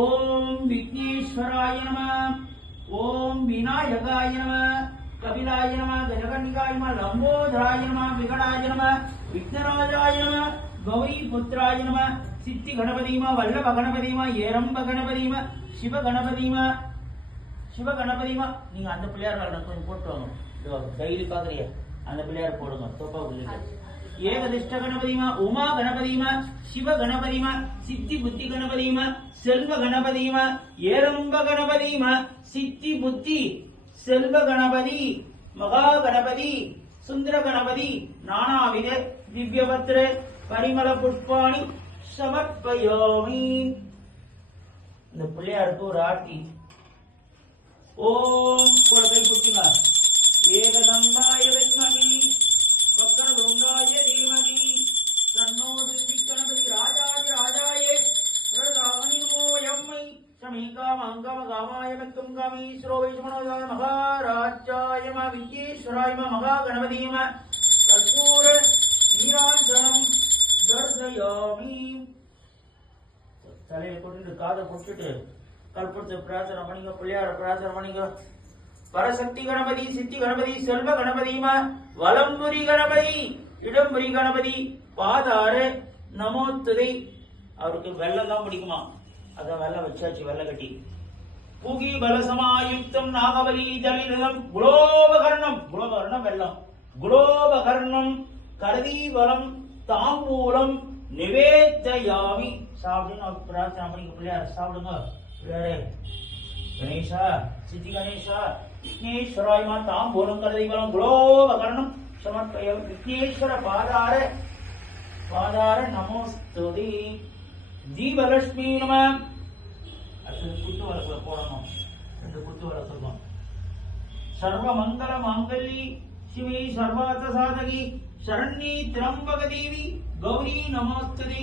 ஓம் விக்னேஸ்வராய நம. ஓம் விநாயகாய நம. கபிலாய நம. கஜகன்னிகாய நம. லம்போதராய நம. விகடாய நம. விக்னராஜாய நம. கௌரி புத்திராய நம. சித்தி கணபதிமா. வல்லப கணபதிமா. ஏரம்ப கணபதிமா. சிவ கணபதிமா. சிவ கணபதிமா. நீங்க அந்த பிள்ளையார் கொஞ்சம் போட்டு வாங்க. டெய்லி பாக்குறிய அந்த பிள்ளையார் போடுங்க. தோப்பா பிள்ளைங்க. ஏகதிஷ்ட கணபதிமா. உமா கணபதிமா. சிவ கணபதிமா. சித்தி புத்தி கணபதிமா. செல்வ கணபதிமா. ஏரம்ப கணபதிமா. சித்தி புத்தி செல்வ கணபதி. மகா கணபதி. சுந்தர கணபதி. நானாவித திவ்யபத்ர பரிமள புஷ்பாணி சமர்ப்பயாமி. இந்த பிள்ளையாருக்கு ஒரு ஆட்டி. ஓம் கூட கை பிடிச்சுங்க. ஏகதந்தாய வித்மகி வக்கரதுண்டாய தீமகி தன்னோ திருஷ்டி கணபதி ராஜாய ராஜாயே பிரதானி நமோ யம்மை சமீகாமங்கம காமாய மக்கும் காமீஸ்வரோ வைஷ்மனோதாய மகாராஜாய ம விக்னேஸ்வராய ம மகா கணபதிய ம கற்பூர நீராஞ்சனம் தர்சயாமி. தலையை கொண்டு காதை பிடிச்சிட்டு கற்பூரத்தை பிரார்த்தனை பண்ணிங்க. பிள்ளையார பிரார்த்தனை பண்ணிங்க. பரசக்தி கணபதி. சித்தி கணபதி. செல்வ கணபதிமா. வலம்புரி கணபதி. இடம்புரி கணபதி. பாதார நமோத்துதை. அவருக்கு வெள்ளம் தான் பிடிக்குமா, அதான் வெள்ளம் வச்சாச்சு. வெள்ளை கட்டி பூகி பலசமாயுக்தம் நாகவலி ஜலிதம் குலோபகர்ணம். குலோபகர்ணம் வெள்ளம். குலோபகர்ணம் கரதீவலம் தாம்பூலம் நிவேத்தயாமி. சாப்பிடுங்க. பிரார்த்தனை பண்ணிங்க. பிள்ளையார் சாப்பிடுங்க. பிள்ளையாரே கணேசா சித்தி கணேசா விக்னேஸ்வராயமா தாம்பூலம் கரதீவலம் குலோபகர்ணம் சமர்ப்பயம். விக்னேஸ்வர பாதார பாதார நமோஸ்துதி. தீபலட்சுமி நம. குத்து வழக்கு போடணும். 2 குத்து வழக்கு. சர்வ மங்கள மாங்கல்யி சிவை சர்வார்த்த சாதகி சரண்யே திரம்பக தேவி கௌரி நமோஸ்துதி.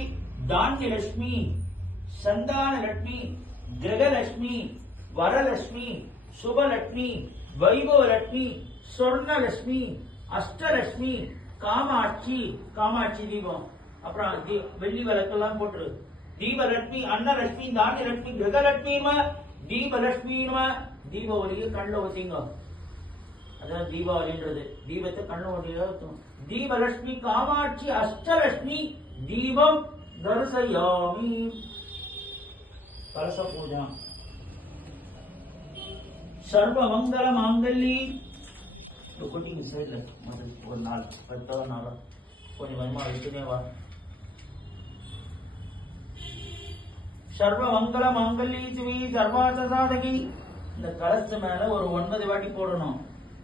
தான்யலட்சுமி சந்தானலட்சுமி ஜெகலட்சுமி வரலட்சுமி சுபலட்சுமி வைபவலட்சுமி சொர்ணலட்சுமி அஷ்டலட்சுமி காமாட்சி. காமாட்சி தீபம். அப்புறம் வெள்ளி விளக்கெல்லாம் போட்டு தீபலட்சுமி அன்னலட்சுமி தானியலட்சுமி கிரகலட்சுமி தீபலட்சுமி. தீபாவளியை கண்ணில் ஊத்திங்க. அதான் தீபாவளின்றது. தீபத்தை கண்ணில் ஊற்றி தீபலட்சுமி காமாட்சி அஷ்டலட்சுமி தீபம் தரிசயாமி. கலச பூஜா. சர்வ மங்கள மாங்கல்யி. குட்டிங்க சைட்ல ஒரு 4 10 நாள் கொஞ்சம் கொஞ்சமா எடுத்துனே வா. சர்வ மங்கள மாங்கல்யி சிவி சர்வார்த்த சாதகி. இந்த கலசத்து மேல ஒரு 9 வாட்டி போடணும்.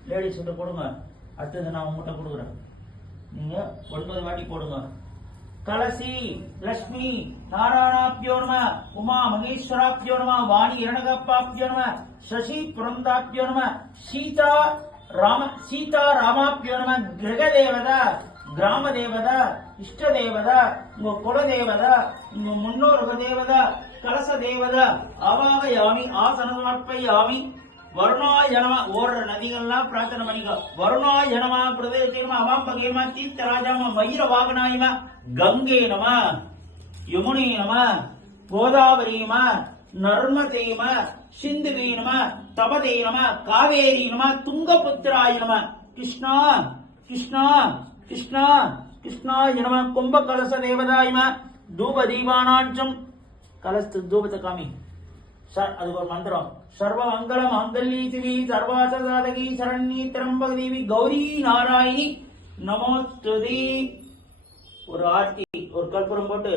லேடிஸ் கிட்ட போடுங்க. அடுத்தது நான் உங்ககிட்ட கொடுக்குறேன். நீங்க 9 வாட்டி போடுங்க. கலசி லட்சுமி நாராயணாப்யோ நம. உமா மகேஸ்வராப்யோ நம. வாணி இரண்டகப்பாப்யோ நம. சசி புரந்தாப்யோ நம. சீதா ராமாப்யோ நம. கிரக தேவதா கிராம தேவதா இஷ்ட தேவதா உங்க குல தேவதா உங்க முன்னோர்க தேவதா கலச தேவதா அவாகயாமி ஆசனமாட்பயாமி. வருணாய நம. ஓடுற நதிகள்லாம் பிரார்த்தனை பண்ணிக்க. வருணாய நம பிரதேசமா அவாம்பகேமா தீர்த்தராஜாம மயிர வாகனாயமா கங்கே நம யமுனே நம கோதாவரீம நர்மதேம சிந்துவே நம தபதே நம காவேரி நம துங்கபுத்திராய நம. கிருஷ்ணா கிருஷ்ணா கிருஷ்ணா கிருஷ்ணாய நம. கும்ப கலச தேவதாயம தூப தீபானாஞ்சம். கலசத்து தூபத்தை காமி. அதுக்கு ஒரு மந்திரம். சர்வ மங்கள மாங்கல்யி சிவி சர்வார்த்த சாதகி சரண்யே திரம்பக தேவி கௌரி நாராயணி நமோஸ்துதி. ஒரு ஆட்டி ஒரு கற்பூரம் போட்டு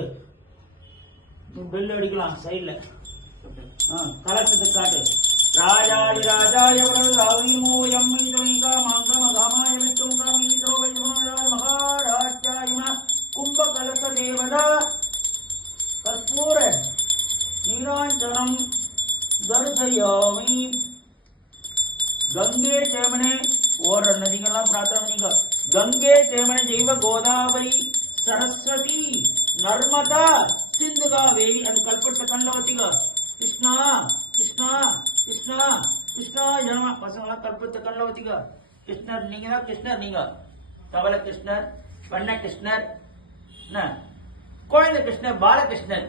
பெல் அடிக்கலாம் சைட்ல. கலசத்தை காட்டு. ராஜாதி ராஜாய ராவிமோயம் காமாய மிக்கும் காமீஸ்வரோ வைஷ்ணவாய மகாராஜாய கும்ப கலச தேவதா கற்பூர நீராஞ்சனம் தரிசயாமி. கங்கே சேமனே. ஓடுற நதிகள்லாம் பிரார்த்தனை பண்ணிங்க. கங்கே சேமனே தெய்வ கோதாவரி சரஸ்வதி நர்மதா சிந்து காவேரி. அந்த கல்பட்ட கண்ணில் வச்சிங்க. கிருஷ்ணா கிருஷ்ணா கிருஷ்ணா கிருஷ்ணா ஜனமா. பசங்களாம் கல்பத்த கண்ணில் வச்சிங்க. கிருஷ்ணர் நீங்க தான். கிருஷ்ணர் நீங்க. தவள கிருஷ்ணர் வண்ண கிருஷ்ணர் குழந்தை கிருஷ்ணர் பாலகிருஷ்ணர்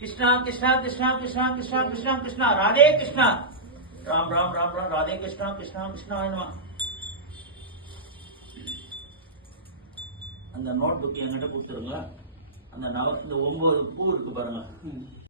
கிருஷ்ணா கிருஷ்ணா கிருஷ்ணா கிருஷ்ணா கிருஷ்ணா கிருஷ்ணா கிருஷ்ணா ராதே கிருஷ்ணா ராம் ராம் ராம் ராம் ராதே கிருஷ்ணா கிருஷ்ணா கிருஷ்ணா நம. அந்த நோட் புக் என்கிட்ட கொடுத்துருங்க. அந்த 9 பூ இருக்கு பாருங்க.